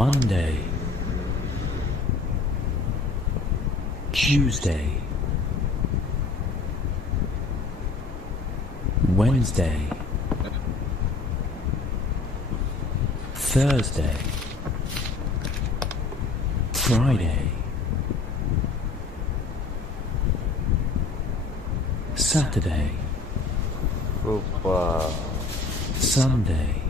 Monday, Tuesday, Wednesday, Thursday, Friday, Saturday, Lupa. Sunday,